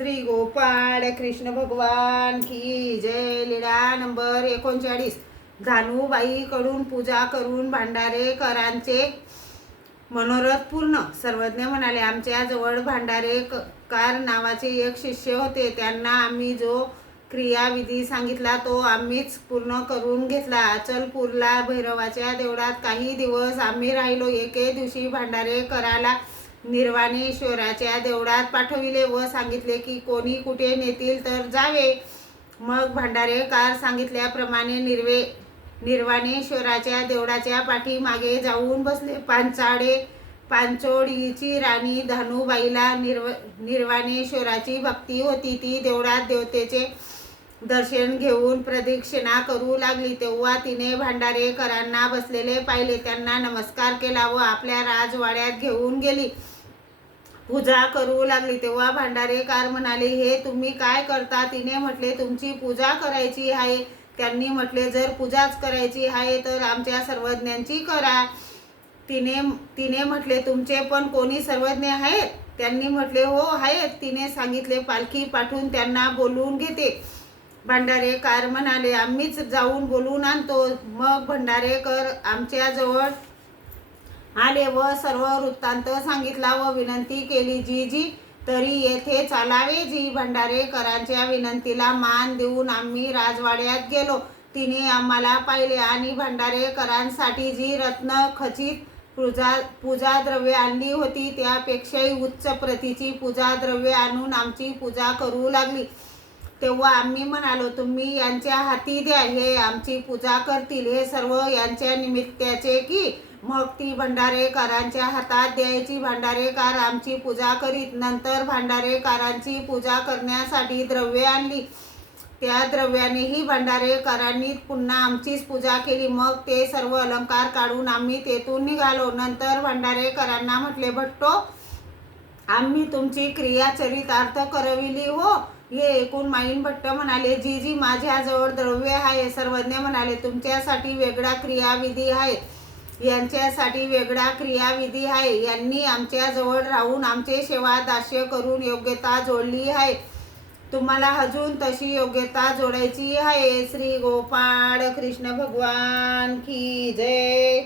श्री गोपाळ कृष्ण भगवान की जय लीळा नंबर एकोणचाळीस. घाणूबाईकडून पूजा करून भांडारेकरांचे मनोरथ पूर्ण. सर्वज्ञ म्हणाले आमच्याजवळ भांडारेकर भांडारे क- कार नावाचे एक शिष्य होते. त्यांना आम्ही जो क्रियाविधी सांगितला तो आम्हीच पूर्ण करून घेतला. अचलपूरला भैरवाच्या देवळात काही दिवस आम्ही राहिलो. एके दिवशी भांडारेकराला निर्वाणेश्वराच्या देवळात पाठविले व सांगितले की कोणी कुठे नेतील तर जावे. मग भांडारेकार सांगितल्याप्रमाणे निर्वे निर्वाणेश्वराच्या देवळाच्या पाठीमागे जाऊन बसले. पांचाळे पांचोळीची राणी धानुबाईला निर्व निर्वाणेश्वराची भक्ती होती. ती देवळात देवतेचे दर्शन घेऊन प्रदक्षिणा करू लागली. तेव्हा तिने भांडारेकरांना बसलेले पाहिले. त्यांना नमस्कार केला व आपल्या राजवाड्यात घेऊन गेली. पूजा करू लागली. तेव्हा भांडारेकार म्हणाले हे तुम्ही काय करता? तिने म्हटले तुमची पूजा करायची आहे. त्यांनी म्हटले जर पूजाच करायची आहे तर आमच्या सर्वज्ञांची करा. तिने तिने म्हटले तुमचे पण कोणी सर्वज्ञ आहेत? त्यांनी म्हटले हो आहेत. तिने सांगितले पालखी पाठवून त्यांना बोलवून घेते. भंडारेकर म्हणाले आम्हीच जाऊन बोलून आणतो. मग भंडारेकर आमच्याजवळ आले व सर्व वृत्तांत सांगितला व विनंती केली जी जी तरी येथे चालावे. जी भंडारेकरांच्या विनंतीला मान देऊन आम्ही राजवाड्यात गेलो. तिने आम्हाला पाहिले आणि भंडारेकरांसाठी जी रत्न खचित पूजा पूजा द्रव्ये आणली होती त्यापेक्षाही उच्च प्रतीची पूजा द्रव्ये आणून आमची पूजा करू लागली. तेव्हा आम्ही म्हणालो तुम्ही यांच्या हाती द्या हे आमची पूजा करतील. हे सर्व यांच्या निमित्ताचे की मग ती भंडारेकरांच्या हातात द्यायची. भांडारेकार आमची पूजा करीत नंतर भांडारेकारांची पूजा करण्यासाठी द्रव्ये आणली. त्या द्रव्यानेही भंडारेकरांनी पुन्हा आमचीच पूजा केली. मग ते सर्व अलंकार काढून आम्ही तेथून निघालो. नंतर भंडारेकरांना म्हटले भट्टो आम्ही तुमची क्रिया चरितार्थ करविली हो. हे एकूण माईन भट्ट म्हणाले जी जी माझ्याजवळ द्रव्य आहे सर्वज्ञ म्हणाले तुमच्यासाठी वेगळा क्रियाविधी आहे यांच्यासाठी वेगळा क्रियाविधी आहे. यांनी आमच्याजवळ राहून आमचे सेवा दास्य करून योग्यता जोडली आहे. तुम्हाला अजून तशी योग्यता जोडायची आहे. श्री गोपाळ कृष्ण भगवान की जय.